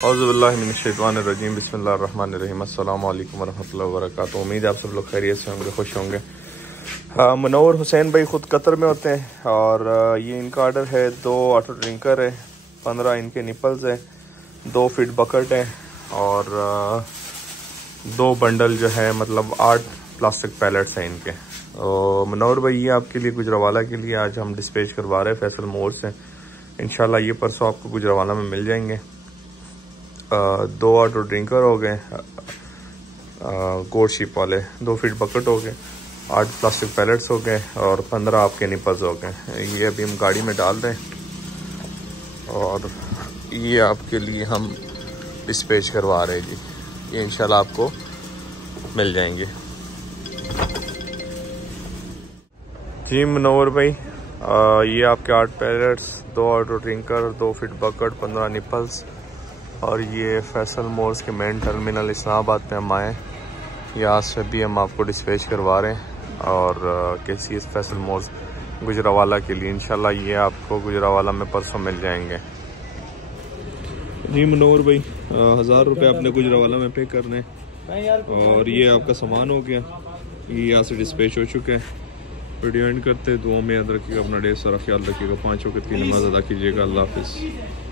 औज़ुबिल्लाहिमिनश्शैतानिर्रजीम बिस्मिल्लाहिर्रहमानिर्रहीम अस्सलामु अलैकुम वरहमतुल्लाहि वबरकातुहू। उम्मीद है आप सब लोग खैरियत से होंगे, खुश होंगे। हाँ, मुनव्वर हुसैन भाई ख़ुद कतर में होते हैं और ये इनका ऑर्डर है। 2 ऑटो ड्रिंकर है, 15 इनके निपल्स है, 2 फीट बकेट है और 2 बंडल जो है मतलब 8 प्लास्टिक पैलेट्स हैं इनके। और मुनव्वर भाई ये आपके लिए गुजरावाला के लिए आज हम डिस्पैच करवा रहे हैं फैसल मोड़ से। इंशाल्लाह ये परसों आपको गुजरावाला में मिल जाएंगे। 2 ऑटो ड्रिंकर हो गए, गोड शिप वाले, 2 फीट बकेट हो गए, 8 प्लास्टिक पैलेट्स हो गए और 15 आपके निपल्स हो गए। ये अभी हम गाड़ी में डाल रहे हैं और ये आपके लिए हम डिस्पैच करवा रहे हैं जी। ये इंशाल्लाह आपको मिल जाएंगे जी। मुनव्वर भाई ये आपके 8 pallets, 2 auto drinker, 2 feet bucket, 15 nipples और ये फैसल मोर्स के मेन टर्मिनल इस्लामाबाद पे हम आए। यहाँ से भी हम आपको डिस्पैच करवा रहे हैं और KCS फैसल मोर्स गुजरावाला के लिए इंशाल्लाह ये आपको गुजरावाला में परसों मिल जाएंगे जी। मुनव्वर भाई 1000 रुपये आपने गुजरावाला में पे करने और ये आपका सामान हो गया। ये यहाँ से डिस्पैच हो चुके हैं। वीडियो एंड करते हैं। दुआ में याद रखिएगा, अपना ढेर सारा ख्याल रखिएगा, 5 वक्त की नमाज अदा कीजिएगा। अल्लाह हाफिज़।